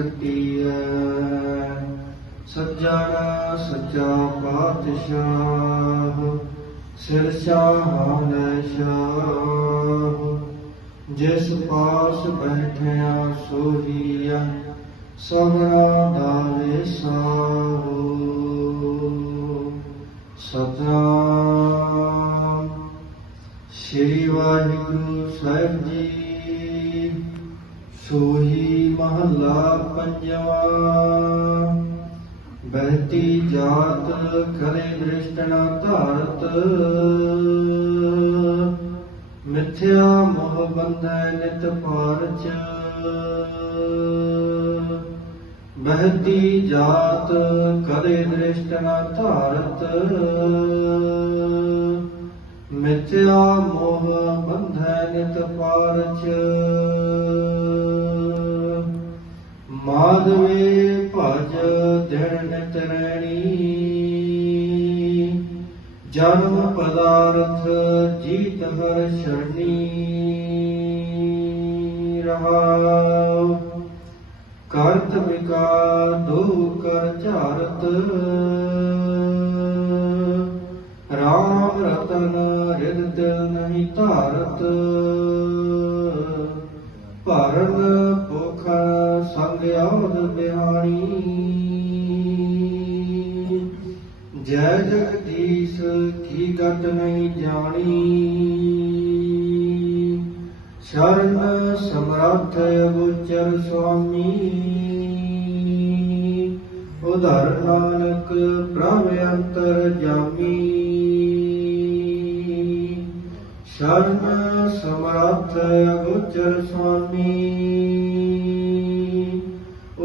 ਖੱਟੀ ਹੈ ਸੱਚਾ ਪਾਤਸ਼ਾਹ, ਸਿਰ ਸ਼ਾਹਨ ਸ਼ਾਹ। ਜਿਸ ਪਾਸ ਬੈਠਿਆ ਸੋਹੀਆ ਸਭਨਾ ਦਾ ਵਿਸਾਹੋ ਸਤਨਾਮ ਸ੍ਰੀ ਵਾਹਿਗੁਰੂ ਸਾਹਿਬ ਜੀ। ਸੋਹੀ ਮਹੱਲਾ ਪੰਜਵਾ। ਬਹਿਤੀ ਜਾਤ ਕਰੇ ਦ੍ਰਿਸ਼ਟਣਾ ਧਾਰਤ। ਮਿਥਿਆ ਮੋਹ ਬੰਧੈ ਨਿਤ ਪਾਰਚ। ਬਹਿਤੀ ਜਾਤ ਕਰੇ ਦ੍ਰਿਸ਼ਟਣਾ ਧਾਰਤ। ਮਿਥਿਆ ਮਾਧਵੇ ਭਜ ਦਿਨ ਨਿਤ ਰੈਣੀ ਜਨਮ ਪਦਾਰਥ ਜੀਤ ਹਰ ਸ਼ਰਣੀ ਰਹਾਉ, ਕਰਤ ਵਿਕਾਰ ਦੋ ਕਰ ਝਾਰਤ। ਰਾਮ ਰਤਨ ਰਿਦ ਦਿਲ ਨਹੀਂ ਧਾਰਤ। ਭਰਨ ਸੰਗ ਬਿਹਾਣੀ ਜੈ ਜਗਦੀਸ਼, ਕੀ ਗਤ ਨਹੀਂ ਜਾਣੀ? ਸ਼ਰਨ ਸਮਰੱਥ ਅਗੋਚਰ ਸੁਆਮੀ। ਉਧਰ ਨਾਨਕ ਪ੍ਰਭ ਅੰਤਰ ਜਾਮੀ। ਸ਼ਰਨ ਸਮਰੱਥ ਅਗੋਚਰ ਸੁਆਮੀ।